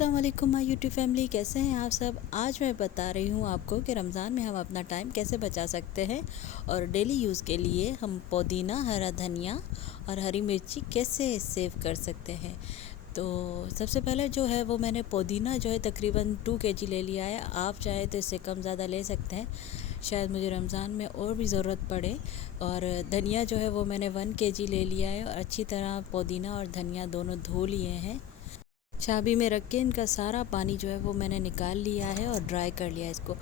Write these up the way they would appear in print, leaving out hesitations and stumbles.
अस्सलाम वालेकुम my YouTube family, कैसे हैं आप सब। आज मैं बता रही हूँ आपको कि रमज़ान में हम अपना टाइम कैसे बचा सकते हैं और डेली यूज़ के लिए हम पुदीना, हरा धनिया और हरी मिर्ची कैसे सेव कर सकते हैं। तो सबसे पहले जो है वो मैंने पुदीना जो है तकरीबन 2 केजी ले लिया है। आप चाहे तो इससे कम ज़्यादा ले सकते हैं, शायद मुझे रमज़ान में और भी ज़रूरत पड़े। और धनिया जो है वो मैंने 1 केजी ले लिया है और अच्छी तरह पुदीना और धनिया दोनों धो लिए हैं। चाबी में रख के इनका सारा पानी जो है वो मैंने निकाल लिया है और ड्राई कर लिया इसको।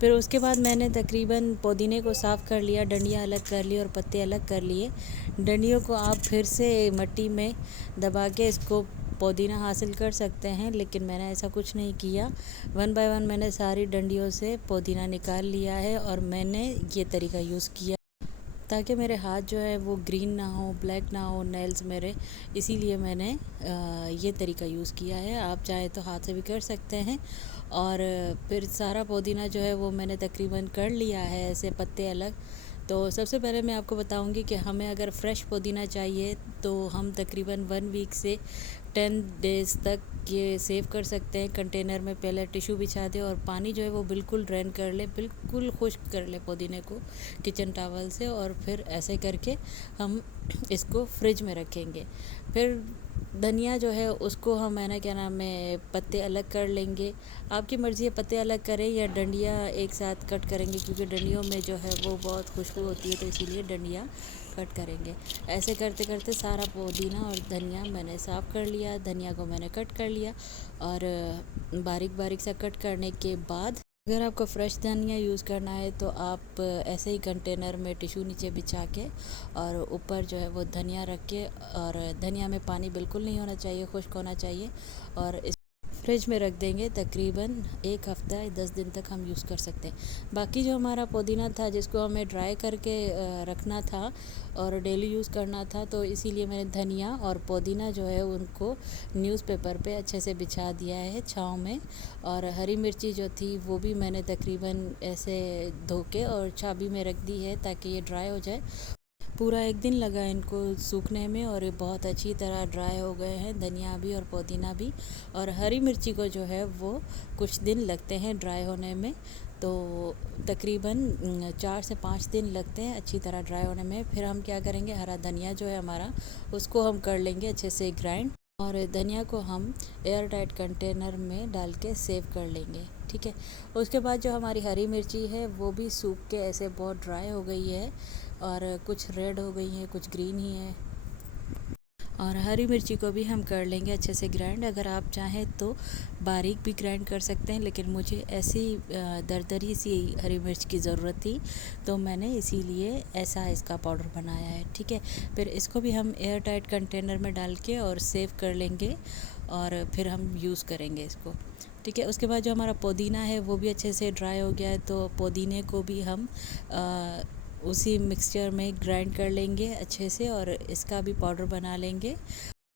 फिर उसके बाद मैंने तकरीबन पुदीने को साफ़ कर लिया, डंडियाँ अलग कर ली और पत्ते अलग कर लिए। डंडियों को आप फिर से मिट्टी में दबा के इसको पुदीना हासिल कर सकते हैं, लेकिन मैंने ऐसा कुछ नहीं किया। 1 बाय 1 मैंने सारी डंडियों से पुदीना निकाल लिया है और मैंने ये तरीका यूज़ किया ताकि मेरे हाथ जो है वो ग्रीन ना हो, ब्लैक ना हो नेल्स मेरे, इसीलिए मैंने ये तरीका यूज़ किया है। आप चाहे तो हाथ से भी कर सकते हैं। और फिर सारा पुदीना जो है वो मैंने तकरीबन कर लिया है ऐसे पत्ते अलग। तो सबसे पहले मैं आपको बताऊंगी कि हमें अगर फ़्रेश पुदीना चाहिए तो हम तकरीबन 1 वीक से 10 डेज़ तक ये सेव कर सकते हैं। कंटेनर में पहले टिशू बिछा दें और पानी जो है वो बिल्कुल ड्रेन कर ले, बिल्कुल खुश्क कर ले पुदीने को किचन टॉवल से, और फिर ऐसे करके हम इसको फ्रिज में रखेंगे। फिर धनिया जो है उसको हम मैंने क्या नाम है पत्ते अलग कर लेंगे। आपकी मर्ज़ी है पत्ते अलग करें या डंडियाँ एक साथ कट करेंगे, क्योंकि डंडियों में जो है वो बहुत खुशबू होती है, तो इसीलिए डंडियाँ कट करेंगे। ऐसे करते करते सारा पुदीना और धनिया मैंने साफ़ कर लिया, धनिया को मैंने कट कर लिया। और बारीक बारीक सा कट करने के बाद अगर आपको फ़्रेश धनिया यूज़ करना है तो आप ऐसे ही कंटेनर में टिशू नीचे बिछा के और ऊपर जो है वो धनिया रख के, और धनिया में पानी बिल्कुल नहीं होना चाहिए, खुश्क होना चाहिए, और इस फ्रिज में रख देंगे। तकरीबन 1 हफ़्ता 10 दिन तक हम यूज़ कर सकते हैं। बाकी जो हमारा पुदीना था जिसको हमें ड्राई करके रखना था और डेली यूज़ करना था, तो इसीलिए मैंने धनिया और पुदीना जो है उनको न्यूज़पेपर पे अच्छे से बिछा दिया है छाँव में। और हरी मिर्ची जो थी वो भी मैंने तकरीबन ऐसे धो के और चाबी में रख दी है ताकि ये ड्राई हो जाए। पूरा 1 दिन लगा इनको सूखने में और ये बहुत अच्छी तरह ड्राई हो गए हैं, धनिया भी और पुदीना भी। और हरी मिर्ची को जो है वो कुछ दिन लगते हैं ड्राई होने में, तो तकरीबन 4 से 5 दिन लगते हैं अच्छी तरह ड्राई होने में। फिर हम क्या करेंगे, हरा धनिया जो है हमारा उसको हम कर लेंगे अच्छे से ग्राइंड, और धनिया को हम एयर टाइट कंटेनर में डाल के सेव कर लेंगे। ठीक है। उसके बाद जो हमारी हरी मिर्ची है वो भी सूख के ऐसे बहुत ड्राई हो गई है, और कुछ रेड हो गई हैं, कुछ ग्रीन ही है। और हरी मिर्ची को भी हम कर लेंगे अच्छे से ग्राइंड। अगर आप चाहें तो बारीक भी ग्राइंड कर सकते हैं, लेकिन मुझे ऐसी दरदरी सी हरी मिर्च की ज़रूरत थी, तो मैंने इसीलिए ऐसा इसका पाउडर बनाया है। ठीक है। फिर इसको भी हम एयर टाइट कंटेनर में डाल के और सेव कर लेंगे, और फिर हम यूज़ करेंगे इसको। ठीक है। उसके बाद जो हमारा पुदीना है वो भी अच्छे से ड्राई हो गया है, तो पुदीने को भी हम उसी मिक्सचर में ग्राइंड कर लेंगे अच्छे से और इसका भी पाउडर बना लेंगे।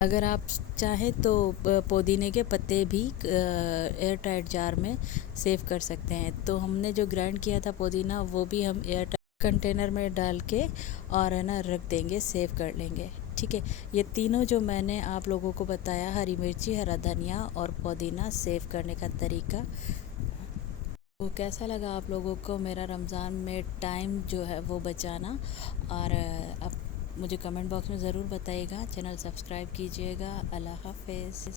अगर आप चाहें तो पुदीने के पत्ते भी एयर टाइट जार में सेव कर सकते हैं। तो हमने जो ग्राइंड किया था पुदीना वो भी हम एयर टाइट कंटेनर में डाल के और है ना रख देंगे, सेव कर लेंगे। ठीक है। ये तीनों जो मैंने आप लोगों को बताया, हरी मिर्ची, हरा धनिया और पुदीना सेव करने का तरीका, तो कैसा लगा आप लोगों को मेरा रमज़ान में टाइम जो है वो बचाना। और आप मुझे कमेंट बॉक्स में ज़रूर बताइएगा, चैनल सब्सक्राइब कीजिएगा। अल्लाह हाफ़िज़।